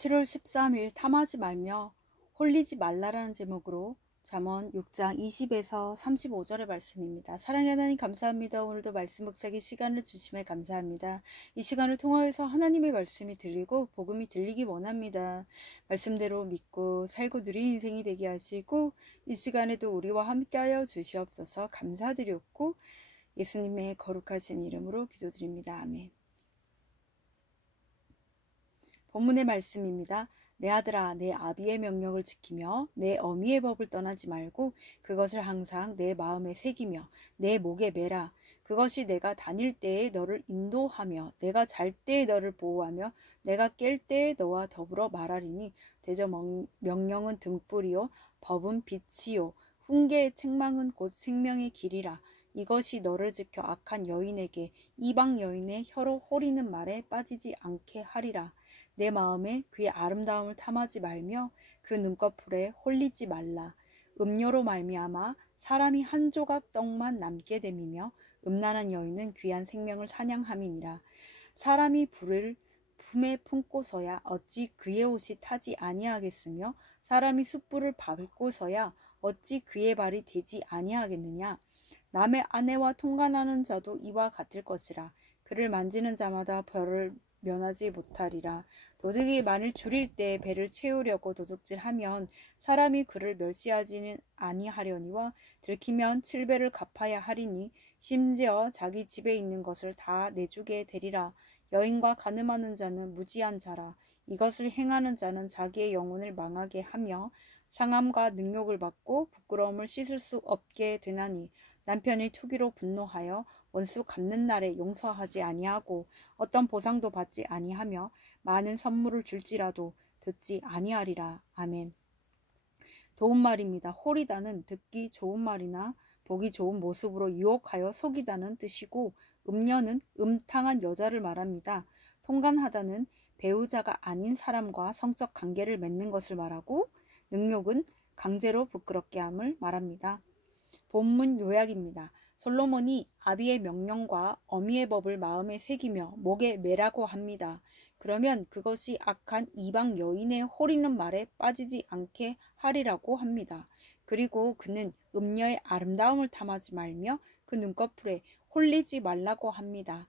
7월 13일 탐하지 말며 홀리지 말라라는 제목으로 잠언 6장 20에서 35절의 말씀입니다. 사랑의 하나님 감사합니다. 오늘도 말씀 묵상의 시간을 주심에 감사합니다. 이 시간을 통하여서 하나님의 말씀이 들리고 복음이 들리기 원합니다. 말씀대로 믿고 살고 누린 인생이 되게 하시고 이 시간에도 우리와 함께하여 주시옵소서. 감사드렸고 예수님의 거룩하신 이름으로 기도드립니다. 아멘. 본문의 말씀입니다. 내 아들아, 내 아비의 명령을 지키며 내 어미의 법을 떠나지 말고 그것을 항상 내 마음에 새기며 내 목에 매라. 그것이 내가 다닐 때에 너를 인도하며 내가 잘 때에 너를 보호하며 내가 깰 때에 너와 더불어 말하리니 대저 명령은 등불이요 법은 빛이요 훈계의 책망은 곧 생명의 길이라. 이것이 너를 지켜 악한 여인에게 이방 여인의 혀로 호리는 말에 빠지지 않게 하리라. 내 마음에 그의 아름다움을 탐하지 말며 그 눈꺼풀에 홀리지 말라. 음료로 말미암아 사람이 한 조각 떡만 남게 됨이며 음란한 여인은 귀한 생명을 사냥함이니라. 사람이 불을 품에 품고서야 어찌 그의 옷이 타지 아니하겠으며 사람이 숯불을 밟고서야 어찌 그의 발이 되지 아니하겠느냐. 남의 아내와 통간하는 자도 이와 같을 것이라. 그를 만지는 자마다 벌을 면하지 못하리라. 도둑이 만일 줄일 때 배를 채우려고 도둑질하면 사람이 그를 멸시하지는 아니하려니와 들키면 7배를 갚아야 하리니 심지어 자기 집에 있는 것을 다 내주게 되리라. 여인과 간음하는 자는 무지한 자라. 이것을 행하는 자는 자기의 영혼을 망하게 하며 상함과 능욕을 받고 부끄러움을 씻을 수 없게 되나니 남편이 투기로 분노하여 원수 갚는 날에 용서하지 아니하고 어떤 보상도 받지 아니하며 많은 선물을 줄지라도 듣지 아니하리라. 아멘. 도운 말입니다. 홀이다는 듣기 좋은 말이나 보기 좋은 모습으로 유혹하여 속이다는 뜻이고 음녀는 음탕한 여자를 말합니다. 통간하다는 배우자가 아닌 사람과 성적 관계를 맺는 것을 말하고 능욕은 강제로 부끄럽게 함을 말합니다. 본문 요약입니다. 솔로몬이 아비의 명령과 어미의 법을 마음에 새기며 목에 매라고 합니다. 그러면 그것이 악한 이방 여인의 호리는 말에 빠지지 않게 하리라고 합니다. 그리고 그는 음녀의 아름다움을 탐하지 말며 그 눈꺼풀에 홀리지 말라고 합니다.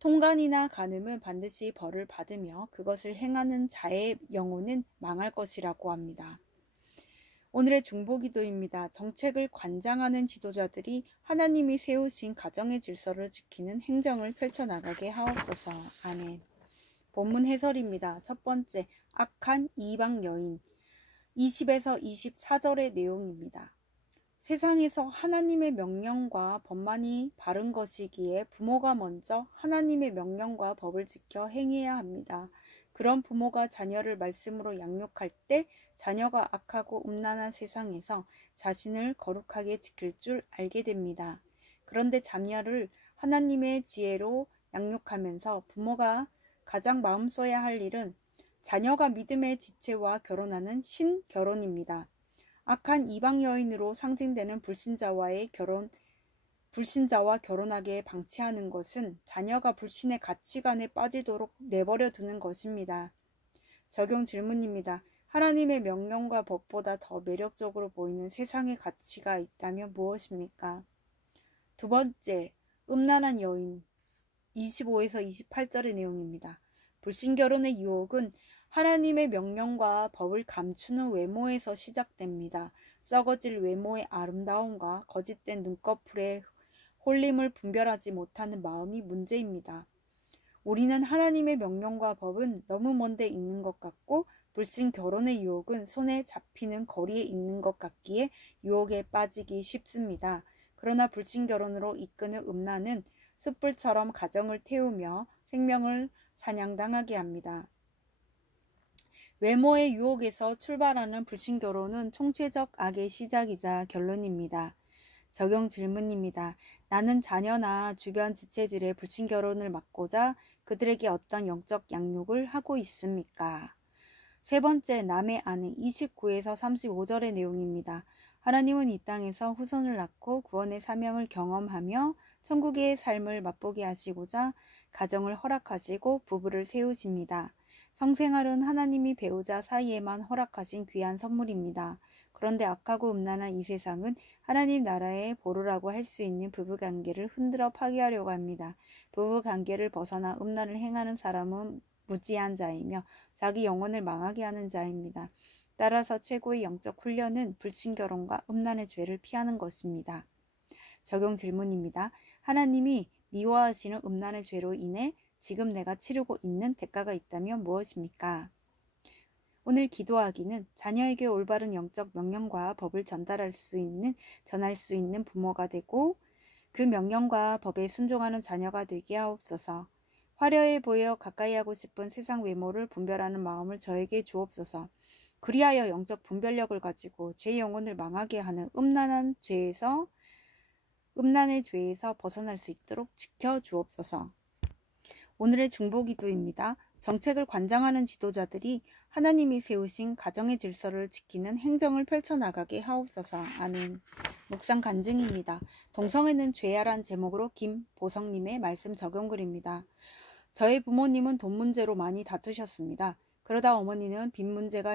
통간이나 간음은 반드시 벌을 받으며 그것을 행하는 자의 영혼은 망할 것이라고 합니다. 오늘의 중보기도입니다. 정책을 관장하는 지도자들이 하나님이 세우신 가정의 질서를 지키는 행정을 펼쳐나가게 하옵소서. 아멘. 본문 해설입니다. 첫 번째, 악한 이방 여인 20에서 24절의 내용입니다. 세상에서 하나님의 명령과 법만이 바른 것이기에 부모가 먼저 하나님의 명령과 법을 지켜 행해야 합니다. 그런 부모가 자녀를 말씀으로 양육할 때 자녀가 악하고 음란한 세상에서 자신을 거룩하게 지킬 줄 알게 됩니다. 그런데 자녀를 하나님의 지혜로 양육하면서 부모가 가장 마음 써야 할 일은 자녀가 믿음의 지체와 결혼하는 신결혼입니다. 악한 이방 여인으로 상징되는 불신자와 결혼하게 방치하는 것은 자녀가 불신의 가치관에 빠지도록 내버려 두는 것입니다. 적용 질문입니다. 하나님의 명령과 법보다 더 매력적으로 보이는 세상의 가치가 있다면 무엇입니까? 두 번째, 음란한 여인 25에서 28절의 내용입니다. 불신결혼의 유혹은 하나님의 명령과 법을 감추는 외모에서 시작됩니다. 썩어질 외모의 아름다움과 거짓된 눈꺼풀의 홀림을 분별하지 못하는 마음이 문제입니다. 우리는 하나님의 명령과 법은 너무 먼데 있는 것 같고 불신 결혼의 유혹은 손에 잡히는 거리에 있는 것 같기에 유혹에 빠지기 쉽습니다. 그러나 불신 결혼으로 이끄는 음란은 숯불처럼 가정을 태우며 생명을 사냥당하게 합니다. 외모의 유혹에서 출발하는 불신결혼은 총체적 악의 시작이자 결론입니다. 적용 질문입니다. 나는 자녀나 주변 지체들의 불신결혼을 막고자 그들에게 어떤 영적 양육을 하고 있습니까? 세 번째, 남의 아내 29에서 35절의 내용입니다. 하나님은 이 땅에서 후손을 낳고 구원의 사명을 경험하며 천국의 삶을 맛보게 하시고자 가정을 허락하시고 부부를 세우십니다. 성생활은 하나님이 배우자 사이에만 허락하신 귀한 선물입니다. 그런데 악하고 음란한 이 세상은 하나님 나라의 보루라고 할 수 있는 부부관계를 흔들어 파괴하려고 합니다. 부부관계를 벗어나 음란을 행하는 사람은 무지한 자이며 자기 영혼을 망하게 하는 자입니다. 따라서 최고의 영적 훈련은 불신결혼과 음란의 죄를 피하는 것입니다. 적용 질문입니다. 하나님이 미워하시는 음란의 죄로 인해 지금 내가 치르고 있는 대가가 있다면 무엇입니까? 오늘 기도하기는 자녀에게 올바른 영적 명령과 법을 전할 수 있는 부모가 되고 그 명령과 법에 순종하는 자녀가 되게 하옵소서. 화려해 보여 가까이 하고 싶은 세상 외모를 분별하는 마음을 저에게 주옵소서. 그리하여 영적 분별력을 가지고 제 영혼을 망하게 하는 음란의 죄에서 벗어날 수 있도록 지켜 주옵소서. 오늘의 중보기도입니다. 정책을 관장하는 지도자들이 하나님이 세우신 가정의 질서를 지키는 행정을 펼쳐나가게 하옵소서. 아멘. 묵상 간증입니다. 동성애는 죄야란 제목으로 김보성님의 말씀 적용글입니다. 저희 부모님은 돈 문제로 많이 다투셨습니다. 그러다 어머니는 빚 문제가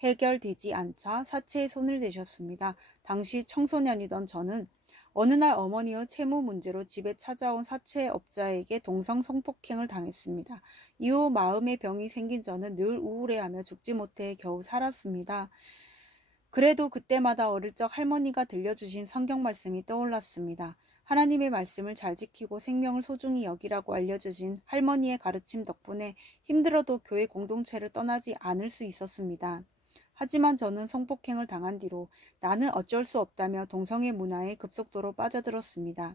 해결되지 않자 사채에 손을 대셨습니다. 당시 청소년이던 저는 어느 날 어머니의 채무 문제로 집에 찾아온 사채업자에게 동성 성폭행을 당했습니다. 이후 마음의 병이 생긴 저는 늘 우울해하며 죽지 못해 겨우 살았습니다. 그래도 그때마다 어릴 적 할머니가 들려주신 성경 말씀이 떠올랐습니다. 하나님의 말씀을 잘 지키고 생명을 소중히 여기라고 알려주신 할머니의 가르침 덕분에 힘들어도 교회 공동체를 떠나지 않을 수 있었습니다. 하지만 저는 성폭행을 당한 뒤로 나는 어쩔 수 없다며 동성애 문화에 급속도로 빠져들었습니다.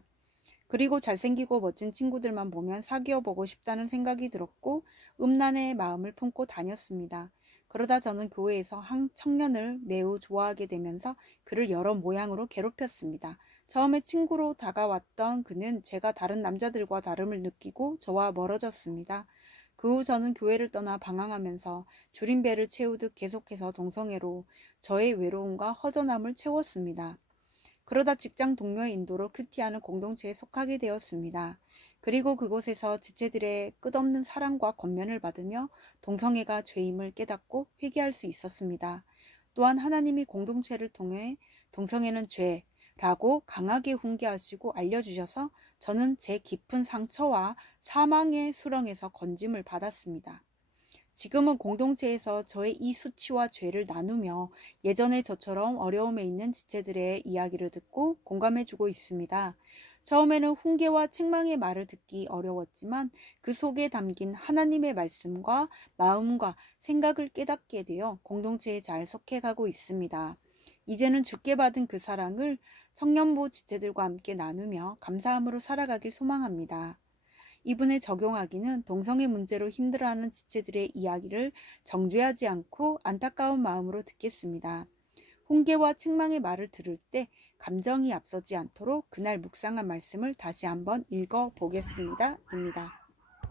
그리고 잘생기고 멋진 친구들만 보면 사귀어보고 싶다는 생각이 들었고 음란의 마음을 품고 다녔습니다. 그러다 저는 교회에서 한 청년을 매우 좋아하게 되면서 그를 여러 모양으로 괴롭혔습니다. 처음에 친구로 다가왔던 그는 제가 다른 남자들과 다름을 느끼고 저와 멀어졌습니다. 그 후 저는 교회를 떠나 방황하면서 줄인 배를 채우듯 계속해서 동성애로 저의 외로움과 허전함을 채웠습니다. 그러다 직장 동료의 인도로 큐티하는 공동체에 속하게 되었습니다. 그리고 그곳에서 지체들의 끝없는 사랑과 권면을 받으며 동성애가 죄임을 깨닫고 회개할 수 있었습니다. 또한 하나님이 공동체를 통해 동성애는 죄라고 강하게 훈계하시고 알려주셔서 저는 제 깊은 상처와 사망의 수렁에서 건짐을 받았습니다. 지금은 공동체에서 저의 이 수치와 죄를 나누며 예전에 저처럼 어려움에 있는 지체들의 이야기를 듣고 공감해주고 있습니다. 처음에는 훈계와 책망의 말을 듣기 어려웠지만 그 속에 담긴 하나님의 말씀과 마음과 생각을 깨닫게 되어 공동체에 잘 속해가고 있습니다. 이제는 주께 받은 그 사랑을 청년부 지체들과 함께 나누며 감사함으로 살아가길 소망합니다. 이분에 적용하기는 동성애 문제로 힘들어하는 지체들의 이야기를 정죄하지 않고 안타까운 마음으로 듣겠습니다. 훈계와 책망의 말을 들을 때 감정이 앞서지 않도록 그날 묵상한 말씀을 다시 한번 읽어보겠습니다. 입니다.